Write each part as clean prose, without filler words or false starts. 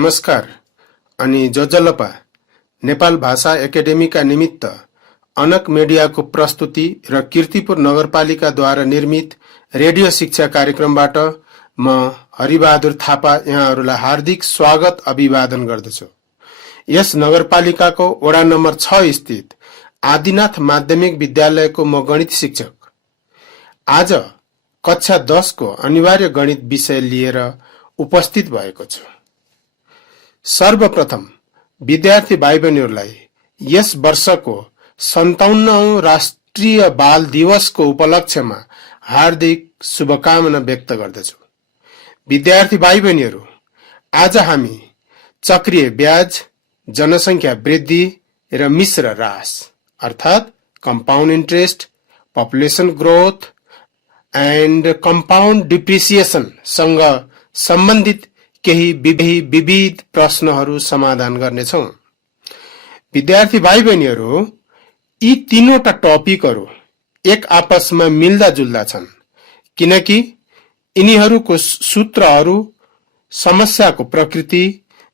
नमस्कार अनि जजलपा नेपाल भाषा एकेडेमीका निमित्त अनक मिडियाको प्रस्तुति र कीर्तिपुर नगरपालिकाद्वारा निर्मित रेडियो शिक्षा कार्यक्रमबाट म हरिबहादुर थापा यहाँहरूलाई हार्दिक स्वागत अभिवादन गर्दछु। यस नगरपालिकाको वडा नम्बर 6 स्थित आदिनाथ माध्यमिक विद्यालयको म गणित शिक्षक आज कक्षा 10 को अनिवार्य गणित विषय लिएर उपस्थित भएको छु। सर्वप्रथम विद्यार्थी भाइ बहिनीहरूलाई यस वर्षको 57औं राष्ट्रिय बाल दिवसको उपलक्ष्यमा हार्दिक शुभकामना व्यक्त गर्दछु। विद्यार्थी भाइ बहिनीहरू, आज हामी चक्रिय ब्याज, जनसङ्ख्या वृद्धि र मिश्र ह्रास अर्थात् compound interest, population growth and compound depreciation सँग सम्बन्धित केही विविध प्रश्नहरू समाधान गर्नेछौँ। विद्यार्थी भाइ बहिनीहरू, यी तीनवटा टपिकहरू एक आपसमा मिल्दा जुल्दा छन् किनकि यिनीहरूको सूत्रहरू, समस्याको प्रकृति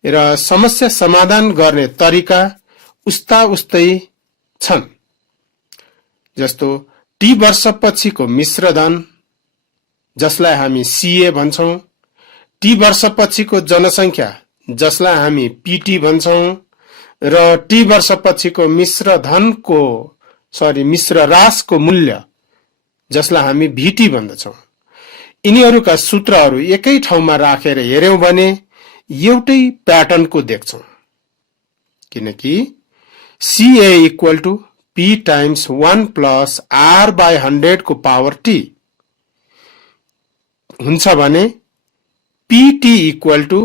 र समस्या समाधान गर्ने तरिका उस्ता उस्तै छन्। जस्तो टी वर्षपछिको मिश्रधन जसलाई हामी सीए भन्छौं, टी वर्षपछिको जनसङ्ख्या जसलाई हामी पीटी भन्छौं र टी वर्षपछिको मिश्र ह्रासको मूल्य जसलाई हामी भीटी भन्दछौं। यिनीहरूका सूत्रहरू एकै ठाउँमा राखेर हेर्यौं भने एउटै प्याटर्नको देख्छौं किनकि CA equal to P times 1 plus R by 100 को पावर T हुन्छ भने PT equal to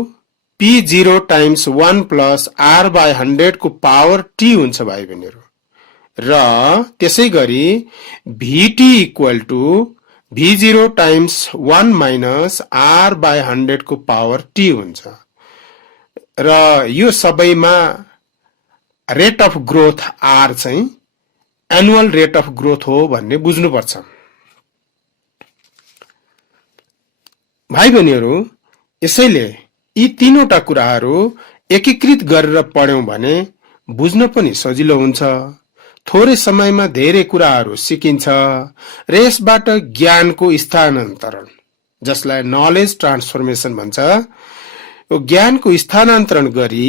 P0 times 1 plus R by 100 को पावर T हुन्छ भाइ बहिनीहरू। र त्यसै गरी VT equal to V0 times 1 minus R by 100 को पावर T हुन्छ। र यो सबैमा रेट अफ ग्रोथ R चाहिँ एनुअल रेट अफ ग्रोथ हो भन्ने बुझ्नुपर्छ। भाइ बहिनीहरू, यसैले यी तीनवटा कुराहरू एकीकृत गरेर पढ्यौं भने बुझ्न पनि सजिलो हुन्छ। थोरै समयमा धेरै कुराहरू सिकिन्छ र यसबाट ज्ञानको स्थानान्तरण जसलाई नलेज ट्रान्सफर्मेसन भन्छ, यो ज्ञानको स्थानान्तरण गरी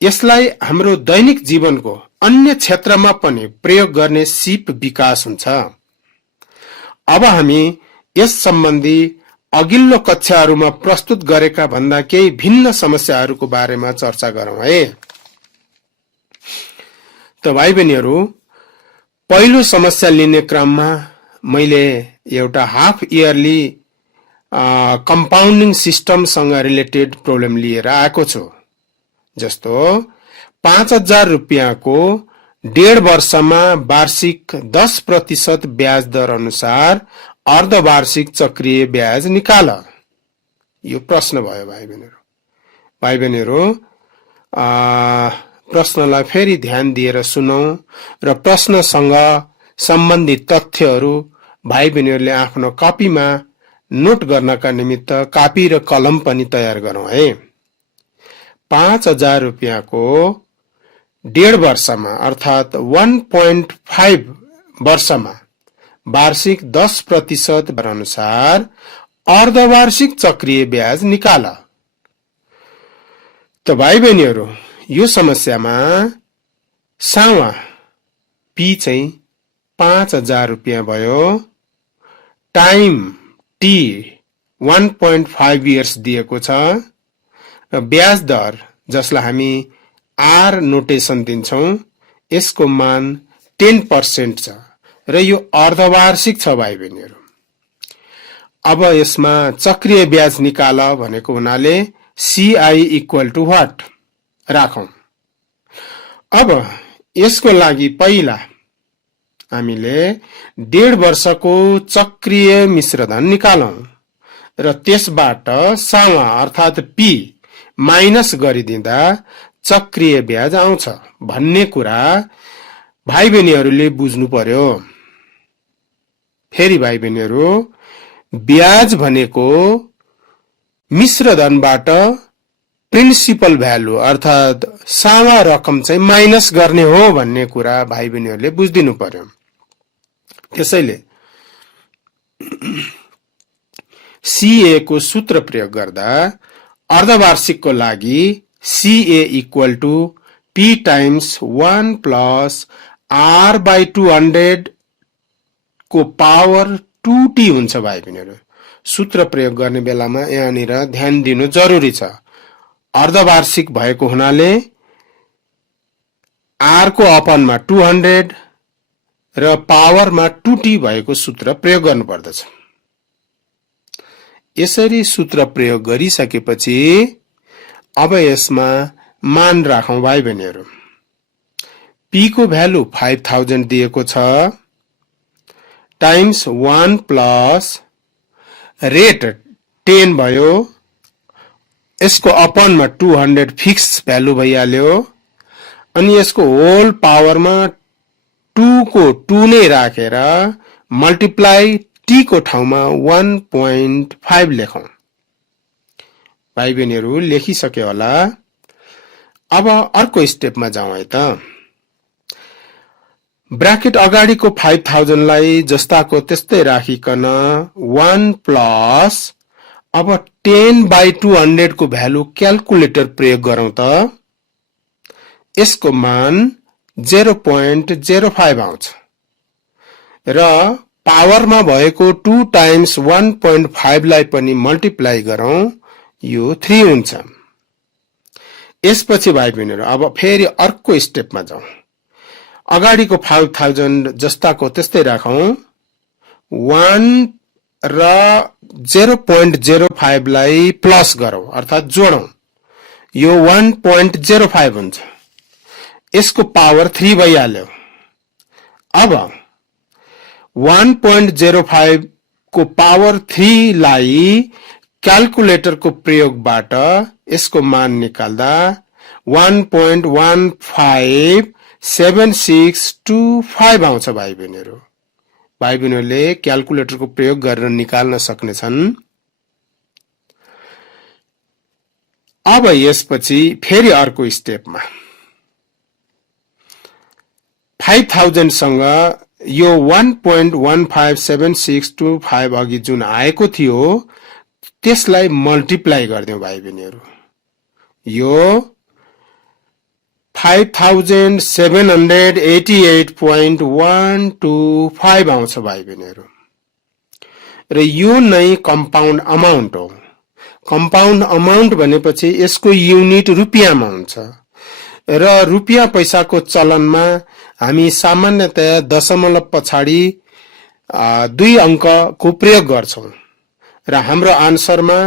यसलाई हाम्रो दैनिक जीवनको अन्य क्षेत्रमा पनि प्रयोग गर्ने सिप विकास हुन्छ। अब हामी यस सम्बन्धी अघिल्लो कक्षाहरूमा प्रस्तुत गरेका भन्दा केही भिन्न समस्याहरूको बारेमा चर्चा गरौँ है। त भाइ बहिनीहरू, पहिलो समस्या लिने क्रममा मैले एउटा हाफ इयरली कम्पाउन्डिङ सिस्टमसँग रिलेटेड प्रब्लम लिएर आएको छु। जस्तो 5000 रुपियाँको 1.5 वर्षमा वार्षिक 10% ब्याज दर अनुसार अर्धवार्षिक चक्रिय ब्याज निकाल। यो प्रश्न भयो भाइ बहिनीहरू। भाइ बहिनीहरू, प्रश्नलाई फेरि ध्यान दिएर सुनौ र प्रश्नसँग सम्बन्धित तथ्यहरू भाइ बहिनीहरूले आफ्नो कपीमा नोट गर्नका निमित्त कापी र कलम पनि तयार गरौँ है। 5000 रुपियाँको 1.5 वर्षमा अर्थात् 1.5 वर्षमा वार्षिक 10% अनुसार अर्धवार्षिक चक्रिय ब्याज निकाल। त भाइ बहिनीहरू, यो समस्यामा सावा P चाहिँ 5000 रुपियाँ भयो, टाइम T 1.5 इयर्स दिएको छ र ब्याज दर जसलाई हामी R नोटेसन दिन्छौं यसको मान 10% छ र यो अर्धवार्षिक छ भाइ बहिनीहरू। अब यसमा चक्रिय ब्याज निकाल भनेको हुनाले CI इक्वल टु व्हाट राखौं। अब यसको लागि पहिला हामीले 1.5 वर्षको चक्रिय मिश्रधन निकालौं र त्यसबाट सावा अर्थात् P माइनस गरिदिँदा चक्रिय ब्याज आउँछ भन्ने कुरा भाइ बहिनीहरूले बुझ्नु पर्यो। फेरि भाइ बहिनीहरू, ब्याज भनेको मिश्रधनबाट प्रिन्सिपल भ्यालु अर्थात सावा रकम चाहिँ माइनस गर्ने हो भन्ने कुरा भाइ बहिनीहरूले बुझिदिनु पर्यो। त्यसैले सीए को सूत्र प्रयोग गर्दा अर्धवार्षिकको लागि C A equal to P times 1 plus R by 200 को पावर 2t हुन्छ भाइ बहिनीहरू। सूत्र प्रयोग गर्ने बेलामा यहाँनिर ध्यान दिनु जरुरी छ। अर्धवार्षिक भएको हुनाले आर को अपनमा 200 र पावरमा 2t भएको सूत्र प्रयोग गर्नुपर्दछ। यसरी सूत्र प्रयोग गरिसकेपछि अब यसमा मान राखौं भाइ बहिनीहरू। पी को भ्यालु 5000 दिएको छ टाइम्स 1 प्लस रेट 10 भयो, यसको अपनमा 200 फिक्स भ्यालु भइहाल्यो, अनि यसको होल पावरमा 2 को 2 नै राखेर मल्टिप्लाई टी को ठाउँमा 1.5 लेखौं। भाइ बहिनीहरू लेखिसके होला। अब अर्को स्टेपमा जाउँ है त। ब्राकेट अगाडिको 5000 लाई जस्ताको त्यस्तै राखिकन 1 प्लस अब 10/200 को भ्यालु क्याल्कुलेटर प्रयोग गरौं त यसको मान 0.05 आउँछ र पावरमा भएको 2 टाइम्स 1.5 लाई पनि मल्टिप्लाई गरौं यो 3 हुन्छ। यसपछि भाइ बहिनीहरू अब फेरि अर्को स्टेपमा जाउँ। अगाडिको 5000 जस्ताको त्यस्तै राखौं, 1 र 0.05 लाई प्लस गरौं अर्थात जोडौं, यो 1.05 हुन्छ। यसको पावर 3 भइहाल्यो। अब 1.05 को पावर 3 लाई क्याल्कुलेटरको प्रयोगबाट यसको मान निकाल्दा 1.157625 आउँछ भाइ बहिनीहरू। भाइ बहिनीहरूले क्याल्कुलेटरको प्रयोग गरेर निकाल्न सक्नेछन्। अब यसपछि फेरि अर्को स्टेपमा 5000 सँग यो 1.157625 अघि जुन आएको थियो त्यसलाई मल्टिप्लाई गर्दियौ भाइ बहिनीहरू। यो 5788.125 आउँछ भाइ बहिनीहरू र यो नै कम्पाउन्ड अमाउन्ट हो। कम्पाउन्ड अमाउन्ट भनेपछि यसको युनिट रुपियाँमा हुन्छ र रुपियाँ पैसाको चलनमा हामी सामान्यतया दशमलव पछाडि 2 अंकको प्रयोग गर्छौं र हाम्रो आन्सरमा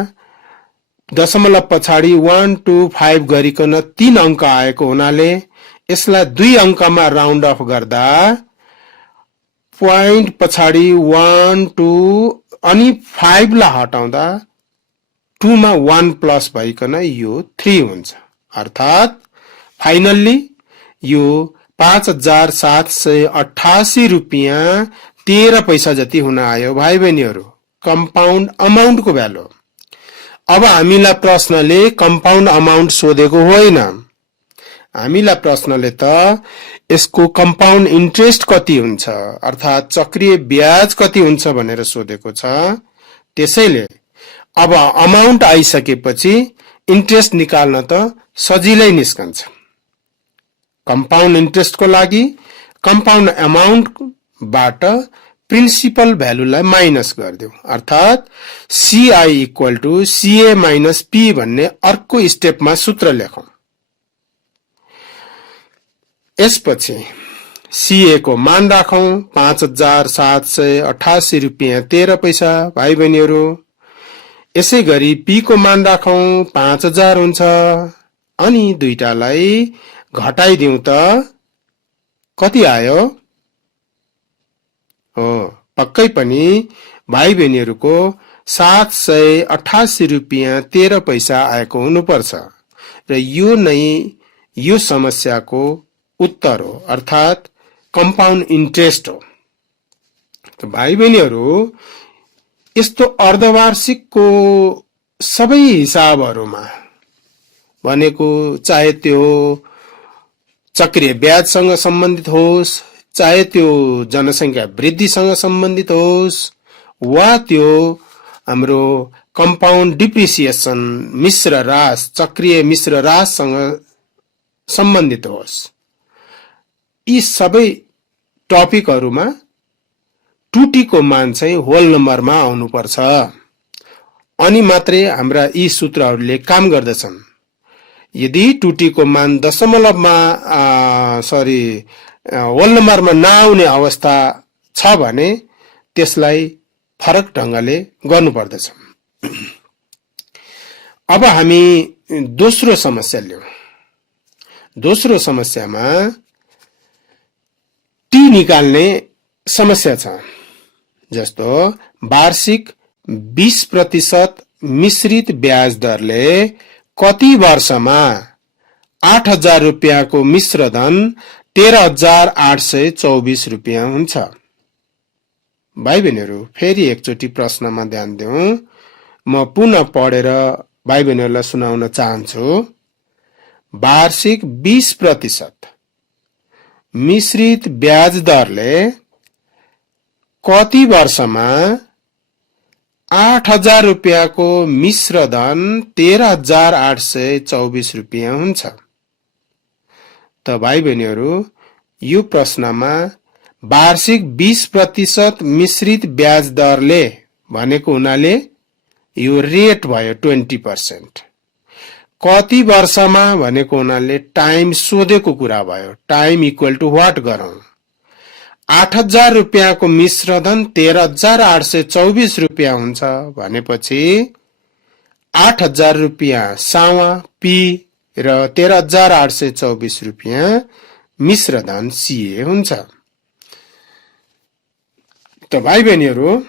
दशमलव पछाडि 125 गरिकन 3 अंक आएको हुनाले यसलाई 2 अंकमा राउन्ड अफ गर्दा पोइन्ट पछाडि 1 2 अनि 5 ला हटाउँदा 2 मा 1 प्लस भइकन यो 3 हुन्छ। अर्थात फाइनल्ली यो 5788 रुपियाँ 13 पैसा जति हुन आयो भाइ बहिनीहरू, कम्पाउन्ड अमाउन्टको भ्यालु। अब हामीलाई प्रश्नले कम्पाउन्ड अमाउन्ट सोधेको होइन, हामीलाई प्रश्नले त यसको कम्पाउन्ड इन्ट्रेस्ट कति हुन्छ अर्थात चक्रीय ब्याज कति हुन्छ भनेर सोधेको छ। त्यसैले अब अमाउन्ट आइसकेपछि इन्ट्रेस्ट निकाल्न त सजिलै निस्कन्छ। कम्पाउन्ड इन्ट्रेस्टको लागि कम्पाउन्ड अमाउन्टबाट प्रिन्सिपल भ्यालुलाई माइनस गरिदिऊ अर्थात CI equal to CA minus P भन्ने अर्को स्टेपमा सूत्र लेखौं। यसपछि CA को मान राखौं 5788 रुपियाँ 13 पैसा भाइ बहिनीहरू। यसै गरी P को मान राखौं 5000 हुन्छ अनि दुईटालाई घटाइदिउँ त कति आयो? हो पक्कै पनि भाइ बहिनीहरूको 788 रुपियाँ 13 पैसा आएको हुनुपर्छ र यो नै यो समस्याको उत्तर हो अर्थात कम्पाउन्ड इन्ट्रेस्ट हो। त भाइ बहिनीहरू यस्तो अर्धवार्षिकको सबै हिसाबहरुमा भनेको चाहे त्यो चक्रिय ब्याजसँग सम्बन्धित होस्, चाहे त्यो जनसंख्या वृद्धिसँग सम्बन्धित होस्, वा त्यो हाम्रो कम्पाउन्ड डिप्रिसिएसन मिश्र ह्रास चक्रिय मिश्र ह्राससँग सम्बन्धित होस्, यी सबै टपिकहरुमा टुटीको मान चाहिँ होल नम्बरमा आउनुपर्छ। अनि मात्रै हाम्रा यी सूत्रहरूले काम गर्दछन्। यदि टुटीको मान दशमलवमा होल नम्बरमा नआउने अवस्था छ भने त्यसलाई फरक ढंगले गर्नुपर्दछ। अब हामी दोस्रो समस्या लियौं। दोस्रो समस्यामा टी निकाल्ने समस्या छ। जस्तो वार्षिक 20% मिश्रित ब्याज दरले कति वर्षमा 8,000 रुपैयाँको मिश्र धन 13,824 रुपैयाँ हुन्छ। भाइ बहिनीहरु, फेरि एकचोटी प्रश्नमा ध्यान दिउँ। म पुनः पढेर भाइ बहिनीहरुलाई सुनाउन चाहन्छु। वार्षिक 20% मिश्रित ब्याज दरले कति वर्षमा 8,000 रुपैयाँको मिश्र धन 13,824 रुपैयाँ हुन्छ। त भाइ बहिनीहरु, यो प्रश्नमा वार्षिक 20% मिश्रित ब्याज दरले भनेको हुनाले यो रेट भयो 20%। कति वर्षमा भनेको हुनाले टाइम सोधेको कुरा भयो। टाइम इक्वल टु व्हाट गरौं। 8,000 रुपैयाँको मिश्र धन 13,824 रुपैयाँ हुन्छ भनेपछि 8,000 रुपैयाँ सावा पी र 13,824 रुपैयाँ मिश्र धन सीए हुन्छ। त भाइ बहिनीहरु,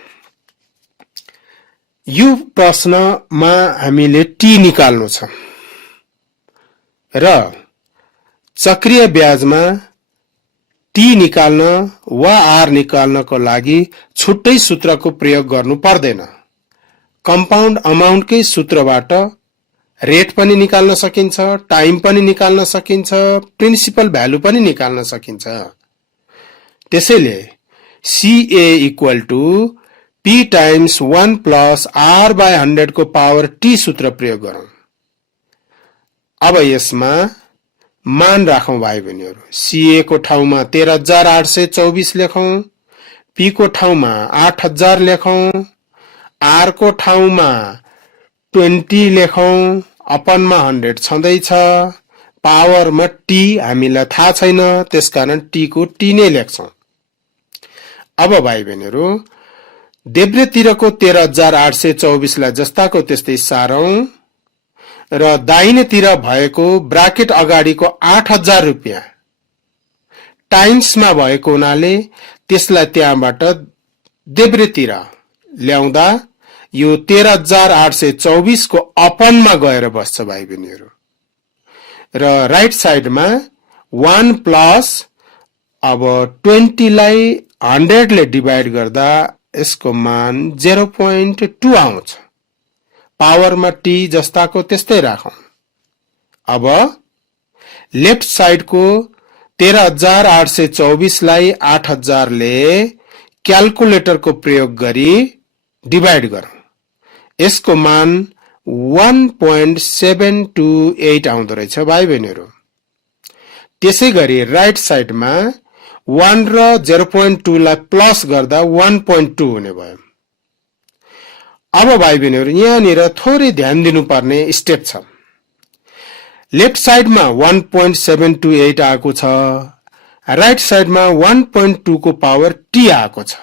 यो प्रश्नमा हामीले टी निकाल्नु छ र चक्रिय ब्याजमा टी निकाल्न वा आर निकाल्नको लागि छुट्टै सूत्रको प्रयोग गर्नु पर्दैन। कम्पाउन्ड अमाउन्टकै सूत्रबाट रेट पनि निकाल्न सकिन्छ, टाइम पनि निकाल्न सकिन्छ, प्रिन्सिपल भ्यालु पनि निकाल्न सकिन्छ। त्यसैले CA equal to P times 1 plus R by 100 को पावर T सूत्र प्रयोग गरौं। अब यसमा मान राखौं भाइ बहिनीहरु। CA को ठाउँमा 13,824 लेखौं, P को ठाउँमा 8,000 लेखौं, R को ठाउँमा 20 लेखौं, अपनमा 100 छँदैछ, पावरमा T हामीलाई थाहा छैन, त्यसकारण T को T नै लेख्छौं। अब भाइ बहिनीहरु, देब्रेतिरको 13,824 लाई जस्ताको त्यस्तै सारौं र दाहिनेतिर भएको ब्राकेट अगाडिको 8,000 रुपैयाँ टाइम्समा भएको हुनाले त्यसलाई त्यहाँबाट देब्रेतिर ल्याउँदा यो 13,824 को अपनमा गएर बस्छ भाइ बहिनीहरु। र राइट साइडमा 1 प्लस अब 20 लाई 100 ले डिभाइड गर्दा यसको मान 0.2 आउँछ। पावरमा T जस्ताको त्यस्तै राखौं। अब लेफ्ट साइडको 13,824 लाई 8,000 ले क्याल्कुलेटरको प्रयोग गरी डिभाइड गरौं। यसको मान 1.728 आउँदो रहेछ भाइ बहिनीहरु। त्यसैगरी राइट साइडमा 1 र 0.2 लाई प्लस गर्दा 1.2 हुने भयो। अब भाइ बहिनीहरु, यहाँनिर थोरै ध्यान दिनुपर्ने स्टेप छ। लेफ्ट साइडमा 1.728 आएको छ, राइट साइडमा 1.2 को पावर T आएको छ।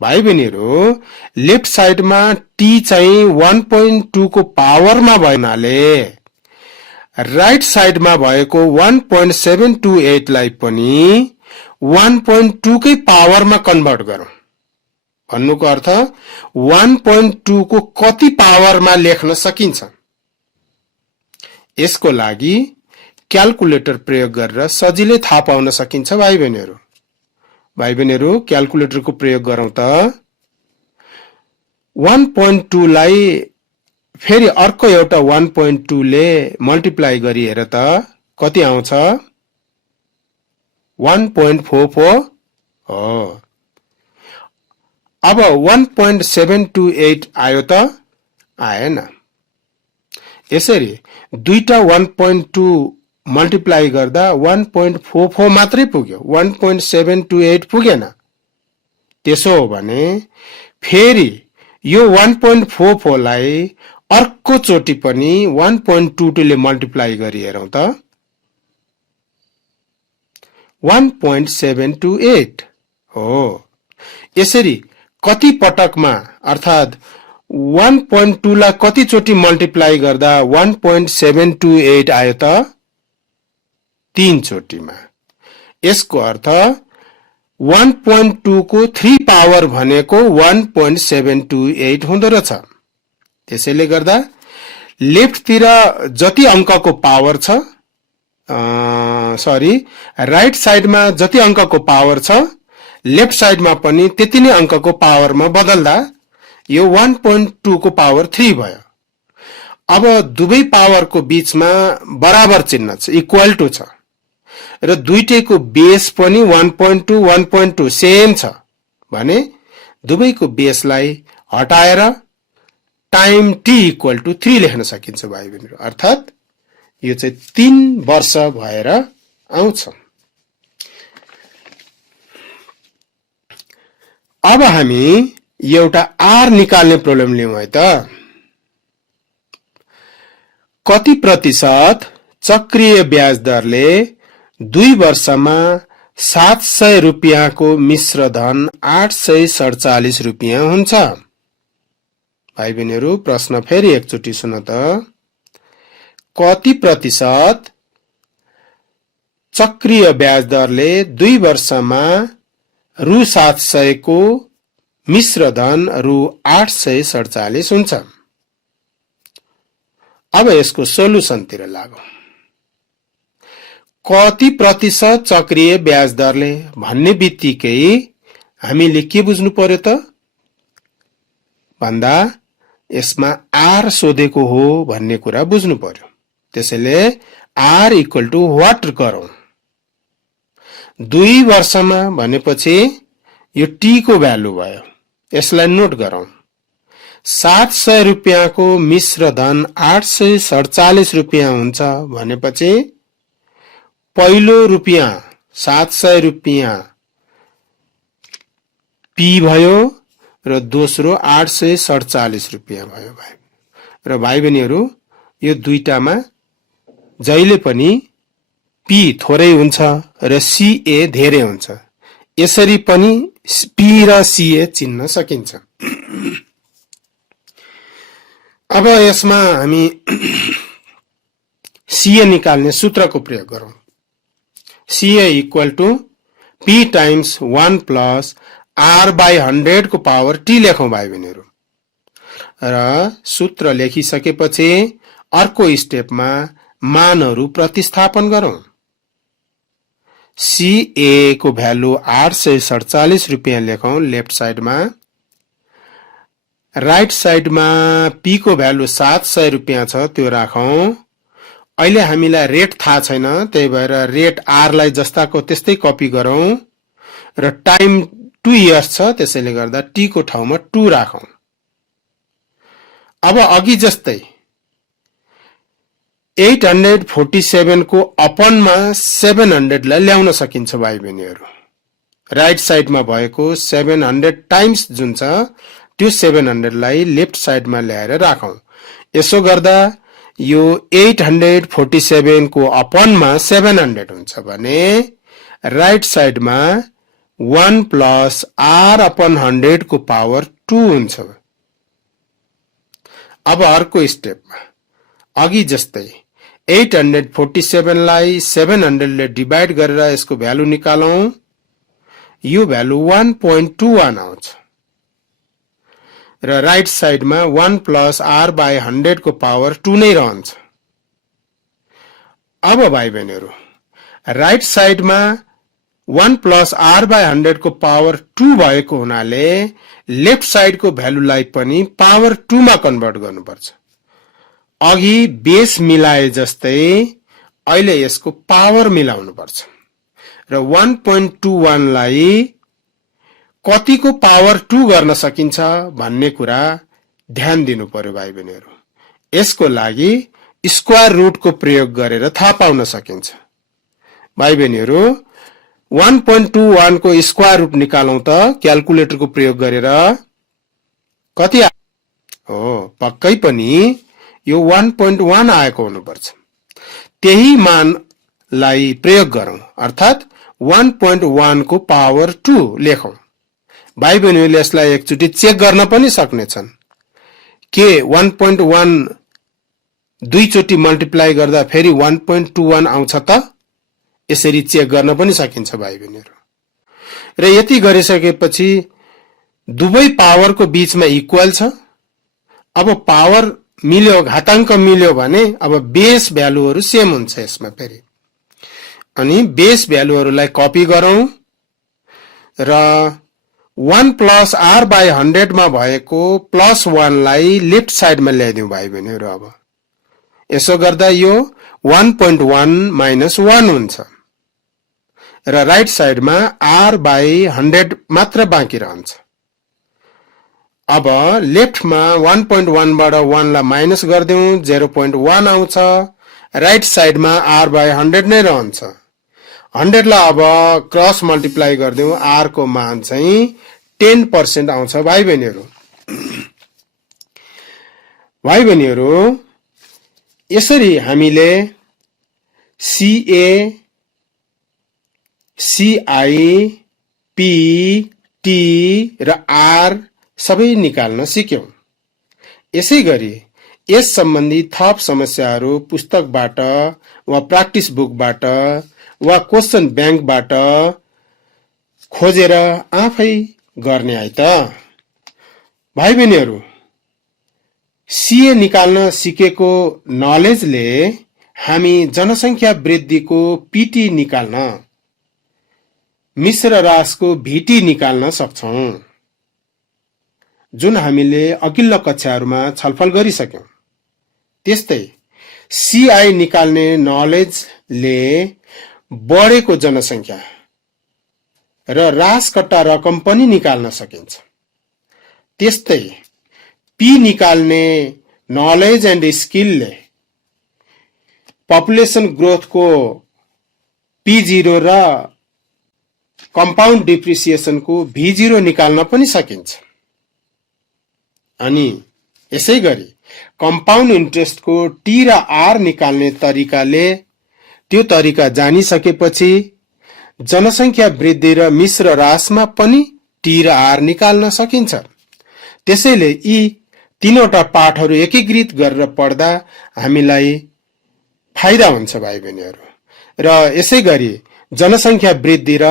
भाइ बहिनीहरु, लेफ्ट साइडमा T चाहिँ 1.2 को पावरमा भएनाले राइट साइडमा भएको 1.728 लाई पनि 1.2 कै पावरमा कन्भर्ट गरौं। भन्नुको अर्थ 1.2 को कति पावरमा लेख्न सकिन्छ। यसको लागि क्याल्कुलेटर प्रयोग गरेर सजिलै थाहा पाउन सकिन्छ भाइ बहिनीहरु। भाइ बहिनीहरु, क्याल्कुलेटरको प्रयोग गरौं त 1.2 लाई फेरि अर्को एउटा 1.2 ले मल्टिप्लाई गरी हेर त कति आउँछ 1.44 हो। अब 1.728 आयो त आएन। यसरी दुईटा 1.2 मल्टिप्लाई गर्दा 1.44 मात्रै पुग्यो, 1.728 पुगेन। त्यसो हो भने फेरि यो 1.44 लाई अर्को चोटि पनि 1.22 ले मल्टिप्लाई गरी हेरौं त 1.728 हो। यसरी कति पटकमा अर्थात 1.2 लाई कति चोटि मल्टिप्लाई गर्दा 1.728 आयो त 3 चोटिमा। यसको अर्थ 1.2 को 3 पावर भनेको 1.728 हुँदो रहेछ। त्यसैले गर्दा लेफ्टतिर जति अंकको पावर छ राइट साइडमा जति अंकको पावर छ लेफ्ट साइडमा पनि त्यति नै अंकको पावरमा बदल्दा यो 1.2 को पावर 3 भयो। अब दुवै पावरको बीचमा बराबर चिन्ह छ, इक्वल टु छ र दुईटैको बेस पनि 1.2 1.2 सेम छ भने दुवैको बेसलाई हटाएर टाइम t इक्वल टु 3 लेख्न सकिन्छ भाइ बहिनीहरु। अर्थात यो चाहिँ 3 वर्ष भएर आउँछ। अब हामी एउटा r निकाल्ने प्रब्लम लियौं है त। कति प्रतिशत चक्रीय ब्याज दरले 2 वर्षमा 700 रुपैयाँको मिश्र धन 847 रुपैयाँ हुन्छ। भाइ बहिनीहरु प्रश्न फेरि एकचोटि सुन त। कति प्रतिशत चक्रीय ब्याज दरले 2 वर्षमा रु 700 को मिश्र धन रु 847 हुन्छ। अब यसको सोलुसनतिर लागौं। कति प्रतिशत चक्रीय ब्याज दरले भन्ने बित्तिकै हामीले के बुझ्नु पर्यो त भन्दा यसमा r सोधेको हो भन्ने कुरा बुझ्नु पर्यो। त्यसैले r इक्वल टु व्हाट गरौं। 2 वर्षमा भनेपछि यो t को भ्यालु भयो, यसलाई नोट गरौं। 700 रुपैयाँको मिश्र धन 847 रुपैयाँ हुन्छ भनेपछि पहिलो रुपैयाँ 700 रुपैयाँ p भयो र दोस्रो 847 रुपैयाँ भयो भाइ। र भाइ बहिनीहरु यो दुईटामा जहिले पनि p थोरै हुन्छ र ca धेरै हुन्छ। यसरी पनि p र ca चिन्न सकिन्छ। अब यसमा हामी ca निकाल्ने सूत्रको प्रयोग गरौं। ca equal to p times 1 plus r by 100 को पावर t लेखौं भाइ बहिनीहरु। र सूत्र लेखिसकेपछि अर्को स्टेपमा मानहरु प्रतिस्थापन गरौं। ca को भ्यालु 847 रुपैयाँ लेखौं लेफ्ट साइडमा। राइट साइडमा p को भ्यालु 700 रुपैयाँ छ त्यो राखौं। अहिले हामीलाई रेट थाहा छैन, त्यही भएर रेट r लाई जस्ताको त्यस्तै कपी गरौं र टाइम 2 इयर्स छ त्यसैले गर्दा t को ठाउँमा 2 राखौं। अब अघि जस्तै 847 को अपनमा 700 लाई ल्याउन सकिन्छ भाइ बहिनीहरु। राइट साइडमा भएको 700 टाइम्स जुन छ त्यो 700 लाई लेफ्ट साइडमा ल्याएर राखौं। यसो गर्दा यो 847 को अपनमा 700 हुन्छ भने राइट साइडमा 1 प्लस r अपन 100 को पावर 2 हुन्छ। अब अर्को स्टेपमा अघि जस्तै 847 लाई 700 ले डिवाइड गरेर यसको भ्यालु निकालौं। यो भ्यालु 1.21 आउँछ र राइट साइडमा 1 प्लस r बाई 100 को पावर 2 नै रहन्छ। अब भाइ बहिनीहरु राइट साइडमा 1 प्लस r बाई 100 को पावर 2 भएको हुनाले लेफ्ट साइडको भ्यालुलाई पनि पावर 2 मा कन्भर्ट गर्नुपर्छ। अघि बेस मिलाए जस्तै अहिले यसको पावर मिलाउनु पर्छ र 1.21 लाई कतिको पावर 2 गर्न सकिन्छ भन्ने कुरा ध्यान दिनु पर्यो भाइ बहिनीहरु। यसको लागि स्क्वायर रुटको प्रयोग गरेर थाहा पाउन सकिन्छ। भाइ बहिनीहरु 1.21 को स्क्वायर रुट निकालौं त क्याल्कुलेटरको प्रयोग गरेर कति हो पक्कै पनि यो 1.1 आएको हुनुपर्छ। त्यही मानलाई प्रयोग गरौं अर्थात 1.1 को पावर 2 लेखौं। भाइ बहिनीहरुले यसलाई एकचोटी चेक गर्न पनि सक्नेछन् के 1.1 दुई चोटी मल्टिप्लाई गर्दा फेरि 1.21 आउँछ त यसरी चेक गर्न पनि सकिन्छ भाइ बहिनीहरु। र यति गरिसकेपछि दुवै पावरको बीचमा इक्वल छ। अब पावर मिल्यो घातांक मिल्यो भने अब बेस भ्यालुहरु सेम हुन्छ यसमा फेरि। अनि बेस भ्यालुहरुलाई कपी गरौं र 1 प्लस r बाई 100 मा भएको प्लस 1 लाई लेफ्ट साइडमा ल्याइदिउँ भाइ बहिनीहरु। अब यसो गर्दा यो 1.1 माइनस 1 हुन्छ र राइट साइडमा r बाई 100 मात्र बाँकी रहन्छ। अब लेफ्टमा 1.1 बाट 1 लाई माइनस गर्दिउँ 0.1 आउँछ। राइट साइडमा r बाई 100 नै रहन्छ। 100 लाई अब क्रस मल्टिप्लाई गर्दिउँ r को मान चाहिँ 10% आउँछ भाइ बहिनीहरु। भाइ बहिनीहरु यसरी हामीले CA CI P T र R सबै निकाल्न सिक्यौं। यसैगरी यस सम्बन्धी थप समस्याहरू पुस्तकबाट वा प्र्याक्टिस बुकबाट वा क्वेशन ब्याङ्कबाट खोजेर आफै गर्ने है त। भाइ बहिनीहरु सीए निकाल्न सिकेको नलेजले हामी जनसंख्या वृद्धिको पीटी निकाल्न मिश्र रासको भीटी निकाल्न सक्छौं जुन हामीले अघिल्लो कक्षाहरुमा छलफल गरिसक्यौं। त्यस्तै सीआई निकाल्ने नलेजले बढेको जनसंख्या र रासकट्टा रकम पनि निकाल्न सकिन्छ। त्यस्तै पी निकाल्ने नलेज एन्ड स्किलले पपुलेसन ग्रोथको P0 र कम्पाउन्ड डिप्रिसिएसनको V0 निकाल्न पनि सकिन्छ। अनि यसैगरी कम्पाउन्ड इन्ट्रेस्टको T र R निकाल्ने तरिकाले त्यो तरिका जानिसकेपछि जनसंख्या वृद्धि र मिश्र रासमा पनि T र R निकाल्न सकिन्छ। त्यसैले यी तीनवटा पाठहरू एकीकृत गरेर पढ्दा हामीलाई फाइदा हुन्छ भाइ बहिनीहरु। र यसैगरी जनसंख्या वृद्धि र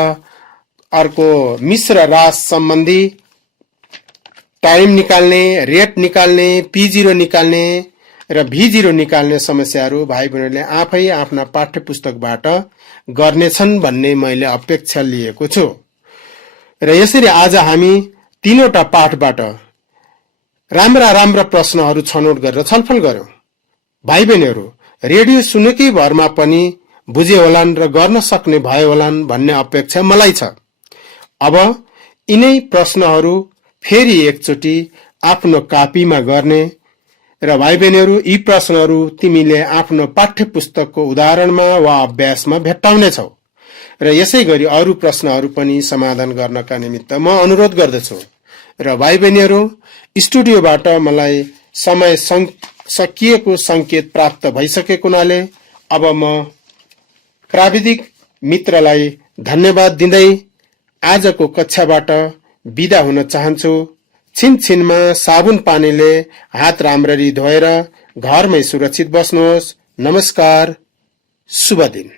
अर्को मिश्र रास सम्बन्धी टाइम निकाल्ने, रेट निकाल्ने, P0 निकाल्ने र V0 निकाल्ने समस्याहरू भाइ बहिनीहरुले आफै आफ्ना पाठ्यपुस्तकबाट गर्नेछन् भन्ने मैले अपेक्षा लिएको छु। र यसरी आज हामी तीनवटा पाठबाट राम्रा प्रश्नहरू छनौट गरेर छलफल गर्यौं। भाइ बहिनीहरु रेडियो सुनेकै भरमा पनि बुझे होलान् र गर्न सक्ने भए होलान् भन्ने अपेक्षा मलाई छ। अब यिनै प्रश्नहरू फेरि एकचोटी आफ्नो कापीमा गर्ने र भाइ बहिनीहरु यी प्रश्नहरू तिमीले आफ्नो पाठ्यपुस्तकको उदाहरणमा वा अभ्यासमा भेट्टाउने छौ र यसैगरी अरु प्रश्नहरू पनि समाधान गर्नका निमित्त म अनुरोध गर्दछु। र भाइ बहिनीहरु स्टुडियोबाट मलाई समय सकिएको संकेत प्राप्त भइसकेको हुनाले अब म प्राविधिक मित्रलाई धन्यवाद दिँदै आजको कक्षाबाट बिदा हुन चाहन्छु। छिनछिनमा साबुन पानीले हात राम्ररी धोएर घरमै सुरक्षित बस्नुहोस्। नमस्कार, शुभ दिन।